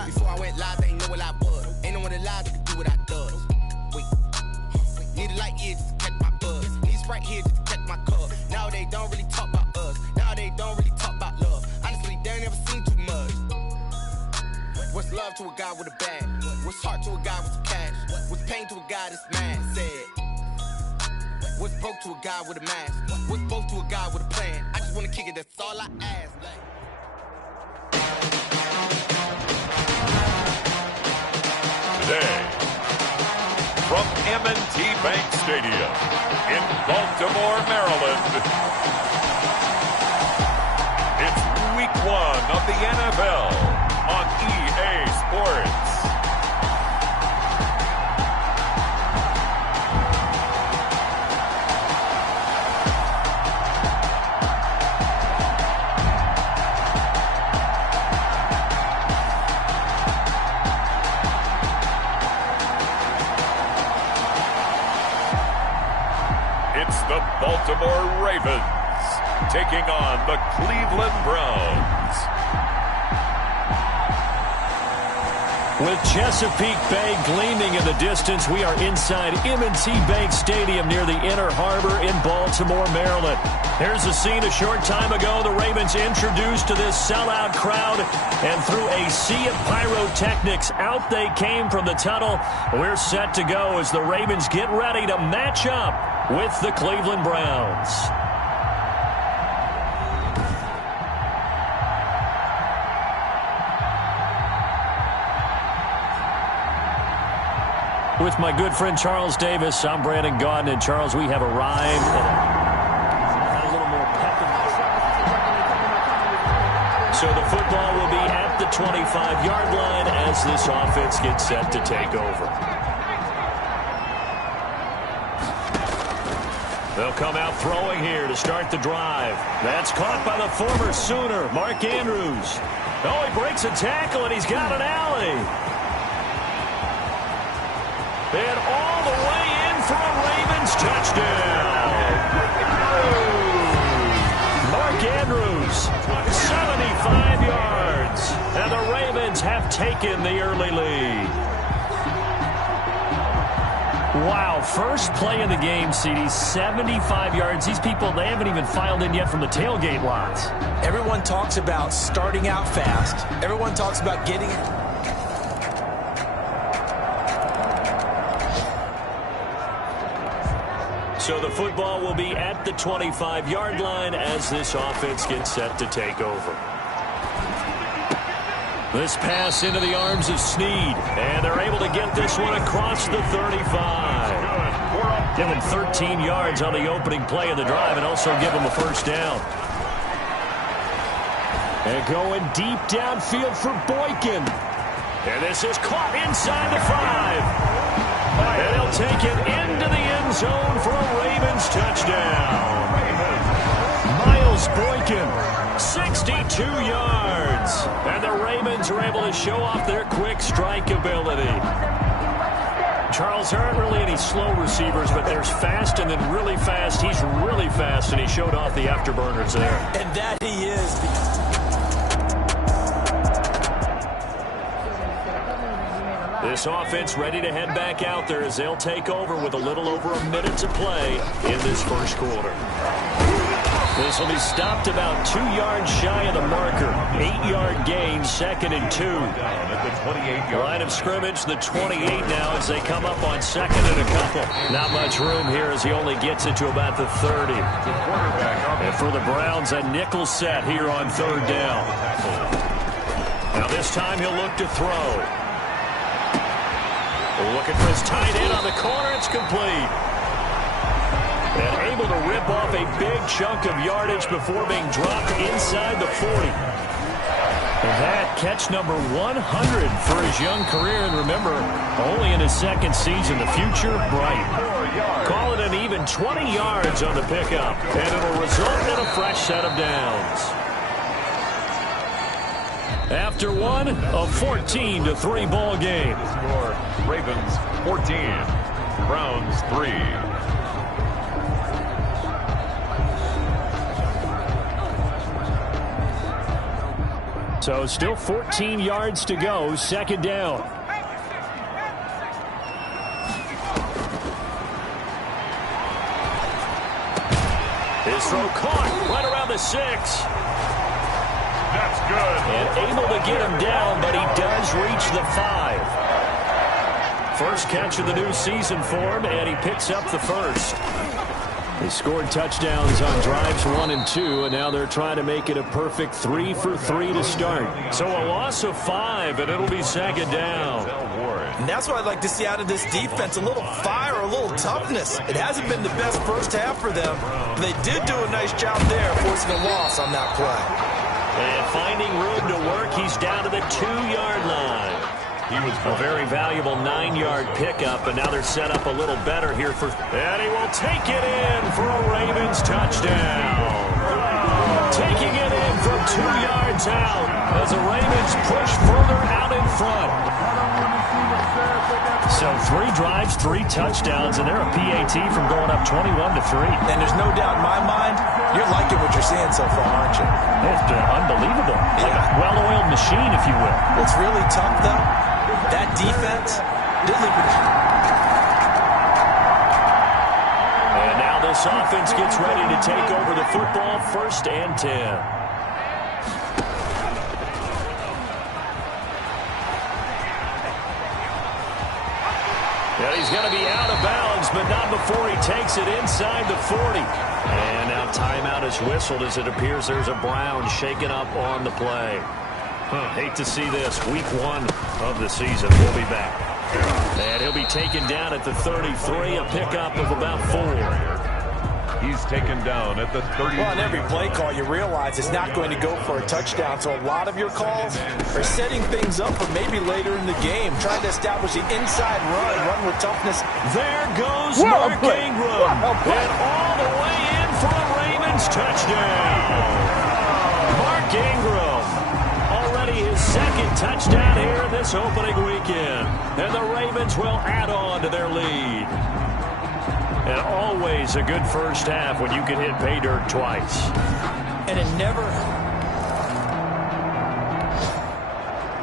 live. Before I went live, they ain't know what I was. Ain't no one alive that can do what I does. Wait. Need a light here just to catch my buzz. Need Sprite here just to catch my cup. Now they don't really talk about us. Now they don't really talk about love. Honestly, they ain't never seen too much. What's love to a guy with a bag? What's heart to a guy with some cash? What's pain to a guy that's mad? Said. What's broke to a guy with a mask? What's both to a guy with a plan? I just wanna kick it, that's all I ask. Today, from M&T Bank Stadium in Baltimore, Maryland, it's Week 1 of the NFL on EA Sports. The Baltimore Ravens taking on the Cleveland Browns. With Chesapeake Bay gleaming in the distance, we are inside M&T Bank Stadium near the Inner Harbor in Baltimore, Maryland. Here's the scene a short time ago. The Ravens introduced to this sellout crowd, and through a sea of pyrotechnics, out they came from the tunnel. We're set to go as the Ravens get ready to match up with the Cleveland Browns. With my good friend Charles Davis, I'm Brandon Gaudin. And Charles, we have arrived at a little more pep in. So the football will be at the 25-yard line as this offense gets set to take over. They'll come out throwing here to start the drive. That's caught by the former Sooner, Mark Andrews. Oh, he breaks a tackle, and he's got an alley. And all the way in for a Ravens touchdown. Mark Andrews, 75 yards. And the Ravens have taken the early lead. Wow, first play of the game, CD, 75 yards. These people, they haven't even filed in yet from the tailgate lots. Everyone talks about starting out fast. Everyone talks about getting it. So the football will be at the 25-yard line as this offense gets set to take over. This pass into the arms of Snead, and they're able to get this one across the 35. Give him 13 yards on the opening play of the drive and also give him a first down. And going deep downfield for Boykin. And this is caught inside the 5. And they'll take it into the end zone for a Ravens touchdown. Miles Boykin, 62 yards. And the Ravens are able to show off their quick strike ability. Charles, there aren't really any slow receivers, but there's fast and then really fast. He's really fast, and he showed off the afterburners there. And that he is. This offense ready to head back out there as they'll take over with a little over a minute to play in this first quarter. This will be stopped about 2 yards shy of the marker. 8-yard gain, 2nd and 2. Line of scrimmage, the 28 now as they come up on 2nd and a couple. Not much room here as he only gets it to about the 30. And for the Browns, a nickel set here on 3rd down. Now this time he'll look to throw. Looking for his tight end on the corner. It's complete. And able to rip off a big chunk of yardage before being dropped inside the 40. And that catch number 100 for his young career. And remember, only in his 2nd season, the future bright. Call it an even 20 yards on the pickup. And it'll result in a fresh set of downs. After one, a 14-3 ball game. Score, Ravens 14, Browns 3. So still 14 yards to go, second down. His throw caught right around the 6. That's good. And able to get him down, but he does reach the 5. First catch of the new season for him, and he picks up the first. They scored touchdowns on drives 1 and 2, and now they're trying to make it a perfect 3 for 3 to start. So a loss of 5, and it'll be second down. And that's what I'd like to see out of this defense, a little fire, a little toughness. It hasn't been the best first half for them. They did do a nice job there, forcing a loss on that play. And finding room to work, he's down to the 2-yard line. He was a very valuable 9-yard pickup, and now they're set up a little better here for... And he will take it in for a Ravens touchdown. Taking it in from 2 yards out as the Ravens push further out in front. So 3 drives, 3 touchdowns, and they're a PAT from going up 21-3. And there's no doubt in my mind, you're liking what you're seeing so far, aren't you? It's unbelievable. Yeah. Like a well-oiled machine, if you will. What's really tough, though, that defense didn't leave it. And now this offense gets ready to take over the football, 1st and 10. Yeah, he's going to be out of bounds, but not before he takes it inside the 40. And now timeout is whistled as it appears there's a Brown shaken up on the play. Hate to see this. Week 1 of the season. We'll be back. And he'll be taken down at the 33, a pickup of about 4. He's taken down at the 30. Well, on every play call, you realize it's not going to go for a touchdown. So a lot of your calls are setting things up for maybe later in the game, trying to establish the inside run with toughness. There goes Mark Ingram. And all the way in for a Ravens touchdown. Mark Ingram. Already his 2nd touchdown here this opening weekend. And the Ravens will add on to their lead. And always a good first half when you can hit pay dirt twice. And it never...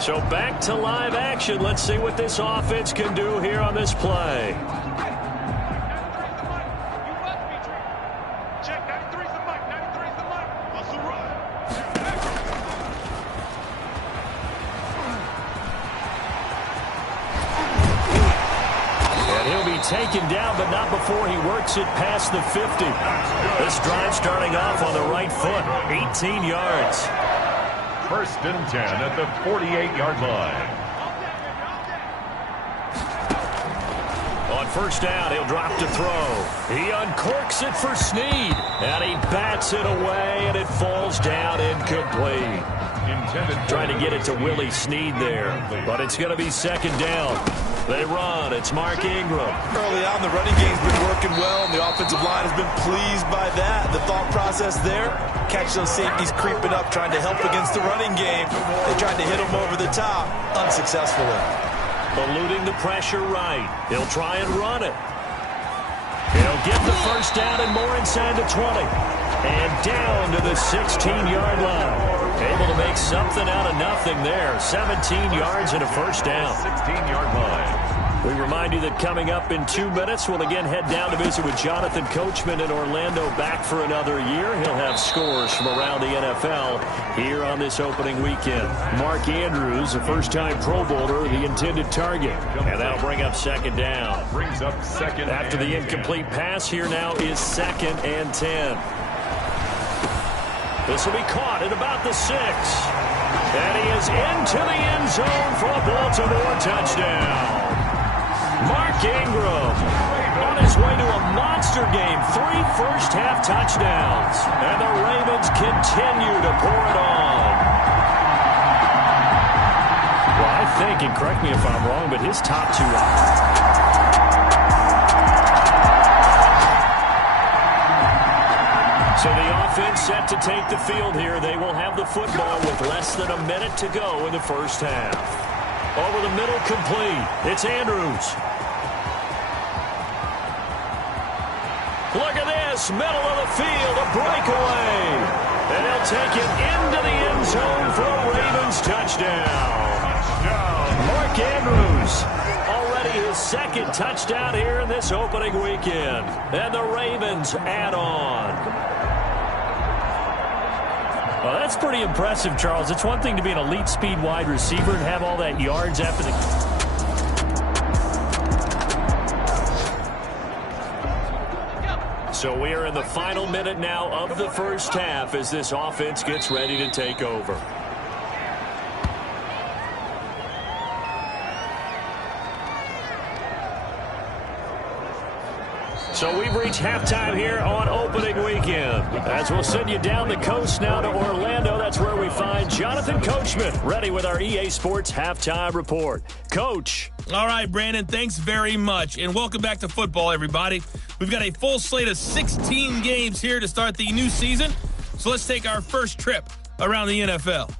So back to live action. Let's see what this offense can do here on this play. Taken down, but not before he works it past the 50. This drive starting off on the right foot, 18 yards. 1st and 10 at the 48-yard line. On 1st down, he'll drop to throw. He uncorks it for Snead, and he bats it away, and it falls down incomplete. Trying to get it to Willie Snead there, but it's going to be 2nd down. They run. It's Mark Ingram. Early on, the running game's been working well, and the offensive line has been pleased by that. The thought process there, catch those safeties creeping up, trying to help against the running game. They tried to hit them over the top, unsuccessfully. Eluding the pressure right. He'll try and run it. He'll get the 1st down and more inside the 20. And down to the 16-yard line. Able to make something out of nothing there. 17 yards and a 1st down. 16-yard line. We remind you that coming up in 2 minutes, we'll again head down to visit with Jonathan Coachman in Orlando, back for another year. He'll have scores from around the NFL here on this opening weekend. Mark Andrews, a first-time Pro Bowler, the intended target. And that'll bring up 2nd down. Brings up 2nd. After the incomplete pass, here now is 2nd and 10. This will be caught at about the 6. And he is into the end zone for a Baltimore touchdown. Mark Ingram on his way to a monster game. 3 first-half touchdowns. And the Ravens continue to pour it on. Well, I think, and correct me if I'm wrong, but his top 2... So the offense set to take the field here. They will have the football with less than a minute to go in the first half. Over the middle, complete. It's Andrews. Look at this, middle of the field, a breakaway. And he'll he'll take it into the end zone for a Ravens touchdown. Mark Andrews, already his second touchdown here in this opening weekend. And the Ravens add on. Well, that's pretty impressive, Charles. It's one thing to be an elite speed wide receiver and have all that yards after the... So we are in the final minute now of the first half as this offense gets ready to take over. So we've reached halftime here on opening weekend. As we'll send you down the coast now to Orlando, that's where we find Jonathan Coachman, ready with our EA Sports halftime report. Coach. All right, Brandon, thanks very much. And welcome back to football, everybody. We've got a full slate of 16 games here to start the new season. So let's take our first trip around the NFL.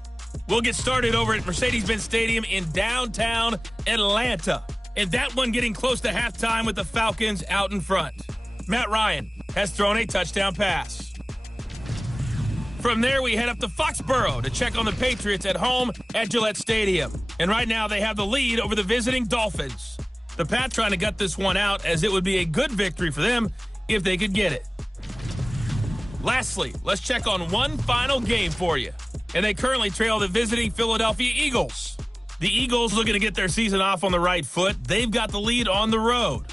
We'll get started over at Mercedes-Benz Stadium in downtown Atlanta. And that one getting close to halftime with the Falcons out in front. Matt Ryan has thrown a touchdown pass. From there, we head up to Foxborough to check on the Patriots at home at Gillette Stadium. And right now, they have the lead over the visiting Dolphins. The Pats trying to gut this one out, as it would be a good victory for them if they could get it. Lastly, let's check on one final game for you. And they currently trail the visiting Philadelphia Eagles. The Eagles looking to get their season off on the right foot. They've got the lead on the road.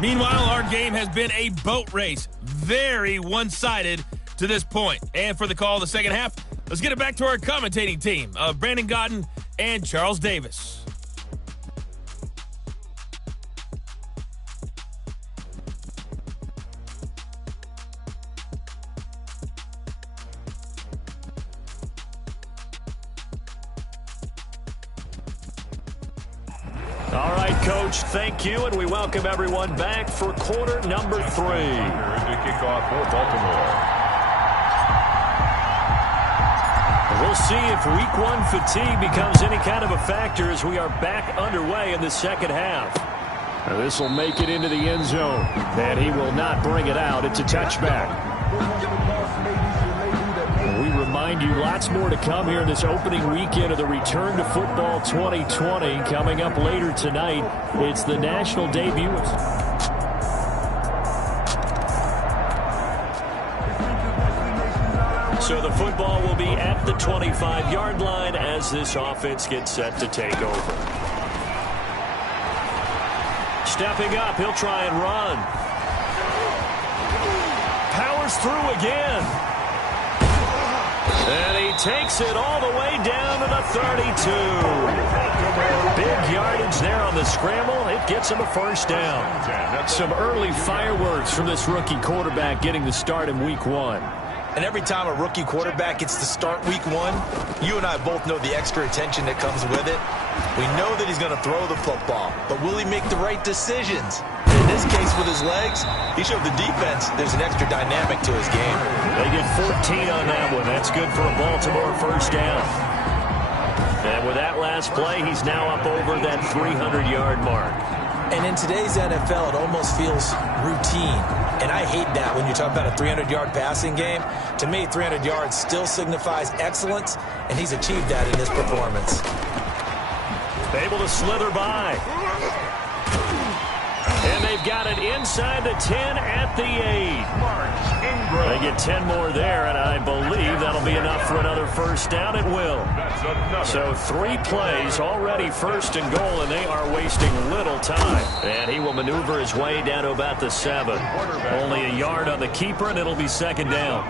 Meanwhile, our game has been a boat race. Very one-sided to this point. And for the call of the second half, let's get it back to our commentating team of Brandon Godden and Charles Davis. All right, Coach, thank you, and we welcome everyone back for quarter number 3. The kickoff for Baltimore. We'll see if Week 1 fatigue becomes any kind of a factor as we are back underway in the second half. Now, this will make it into the end zone, and he will not bring it out. It's a touchback. We remind you lots more to come here in this opening weekend of the Return to Football 2020. Coming up later tonight, it's the national debut. So the football will be at the 25-yard line as this offense gets set to take over. Stepping up, he'll try and run. Powers through again. And he takes it all the way down to the 32. Big yardage there on the scramble. It gets him a first down. Some early fireworks from this rookie quarterback getting the start in Week 1. And every time a rookie quarterback gets to start Week 1, you and I both know the extra attention that comes with it. We know that he's going to throw the football, but will he make the right decisions? In this case, with his legs, he showed the defense there's an extra dynamic to his game. They get 14 on that one. That's good for a Baltimore first down. And with that last play, he's now up over that 300-yard mark. And in today's NFL, it almost feels routine. And I hate that when you talk about a 300-yard passing game. To me, 300 yards still signifies excellence, and he's achieved that in this performance. Able to slither by. And they've got it inside the 10 at the 8. They get 10 more there, and I believe that'll be enough for another first down. It will. So 3 plays already first and goal, and they are wasting little time. And he will maneuver his way down to about the 7. Only a yard on the keeper, and it'll be second down.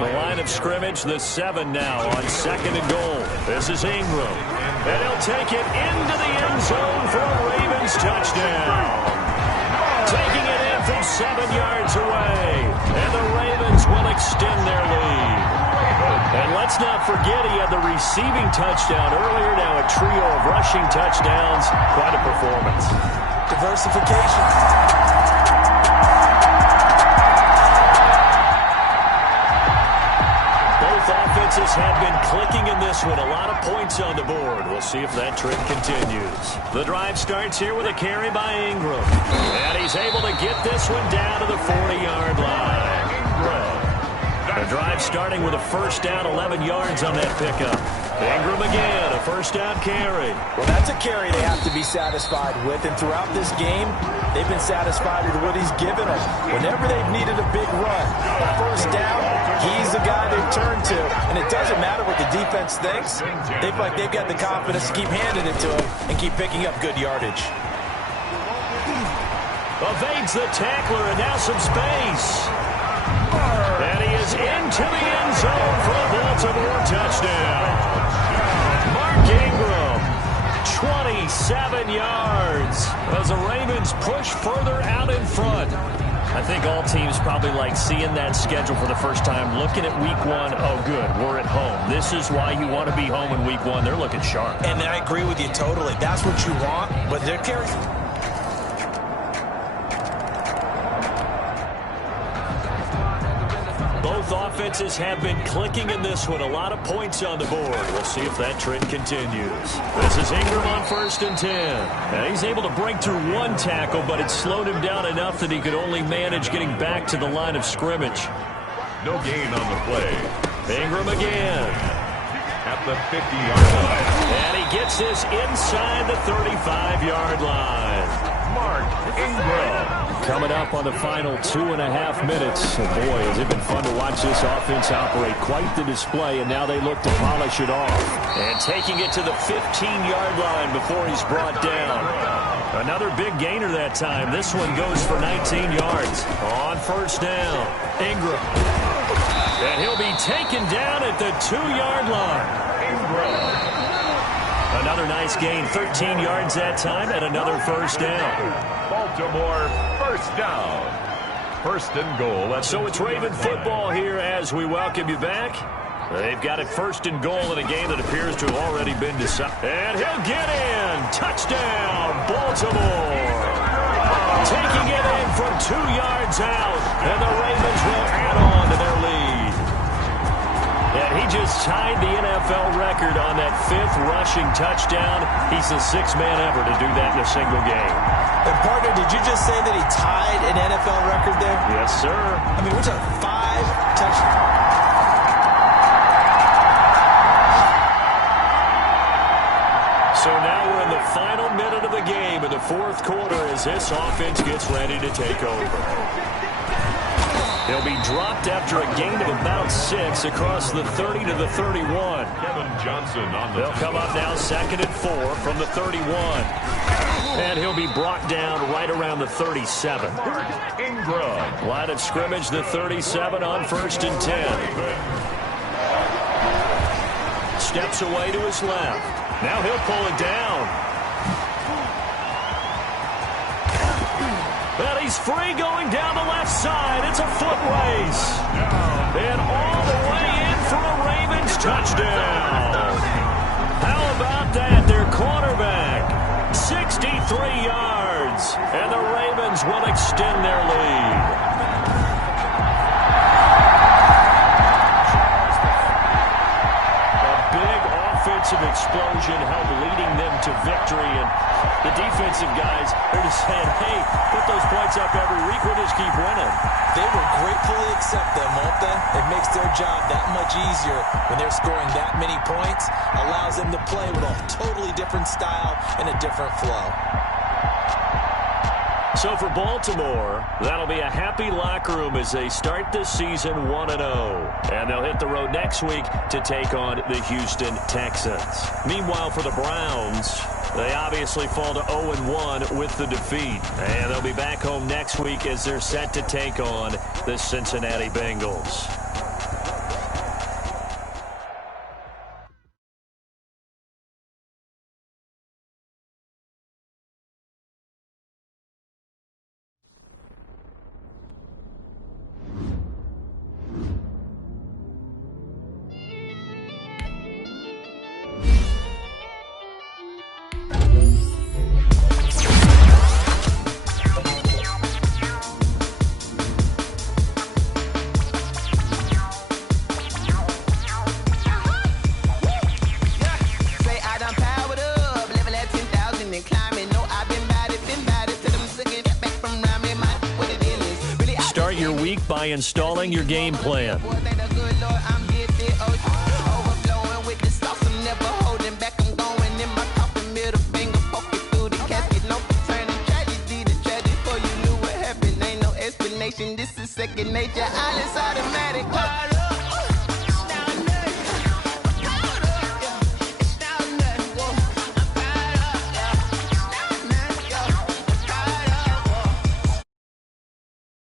The line of scrimmage, the 7 now on second and goal. This is Ingram. And he'll take it into the end zone for a Ravens touchdown. Taking it in from 7 yards away. And the Ravens will extend their lead. And let's not forget he had the receiving touchdown earlier. Now a trio of rushing touchdowns. Quite a performance. Diversification. Offenses have been clicking in this one. A lot of points on the board. We'll see if that trend continues. The drive starts here with a carry by Ingram. And he's able to get this one down to the 40-yard line. The drive starting with a first down, 11 yards on that pickup. Ingram again, a first down carry. Well, that's a carry they have to be satisfied with, and throughout this game, they've been satisfied with what he's given them. Whenever they've needed a big run, a first down, he's the guy they've turned to, and it doesn't matter what the defense thinks. They feel like they've got the confidence to keep handing it to him and keep picking up good yardage. Evades the tackler, and now some space. And he is into the end zone for a Baltimore touchdown. Mark Ingram, 27 yards as the Ravens push further out in front. I think all teams probably like seeing that schedule for the first time, looking at week one. Oh, good, we're at home. This is why you want to be home in week one. They're looking sharp. And I agree with you totally. That's what you want, but they're carrying. Both offenses have been clicking in this one. A lot of points on the board. We'll see if that trend continues. This is Ingram on 1st and 10. Now he's able to break through one tackle, but it slowed him down enough that he could only manage getting back to the line of scrimmage. No gain on the play. Ingram again. At the 50-yard line. And he gets this inside the 35-yard line. Mark Ingram. Coming up on the final 2.5 minutes. And boy, has it been fun to watch this offense operate. Quite the display, and now they look to polish it off. And taking it to the 15-yard line before he's brought down. Another big gainer that time. This one goes for 19 yards on 1st down. Ingram. And he'll be taken down at the 2-yard line. Ingram. Another nice gain, 13 yards that time, and another 1st down. Baltimore, 1st down. 1st and goal. So it's Raven football here as we welcome you back. They've got it 1st and goal in a game that appears to have already been decided. And he'll get in. Touchdown, Baltimore. Taking it in from 2 yards out, and the Ravens will add on to their lead. And he just tied the NFL record on that 5th rushing touchdown. He's the 6th man ever to do that in a single game. And partner, did you just say that he tied an NFL record there? Yes, sir. I mean, we're talking 5 touchdowns. So now we're in the final minute of the game in the 4th quarter as this offense gets ready to take over. He'll be dropped after a gain of about 6 across the 30 to the 31. Kevin Johnson on the They'll come up now 2nd and 4 from the 31. And he'll be brought down right around the 37. Mark Ingram. Line of scrimmage, the 37 on 1st and 10. Steps away to his left. Now he'll pull it down. Well, he's free going down the left side. It's a foot race. And all the way in for a Ravens touchdown. How about that? Their quarterback, 63 yards. And the Ravens will extend their lead. Offensive explosion helped leading them to victory, and the defensive guys are just saying, hey, put those points up every week, we'll just keep winning. They will gratefully accept them, won't they? It makes their job that much easier when they're scoring that many points, allows them to play with a totally different style and a different flow. So for Baltimore, that'll be a happy locker room as they start this season 1-0. And they'll hit the road next week to take on the Houston Texans. Meanwhile, for the Browns, they obviously fall to 0-1 with the defeat. And they'll be back home next week as they're set to take on the Cincinnati Bengals. week by installing your game plan. This is second nature, all is automatic.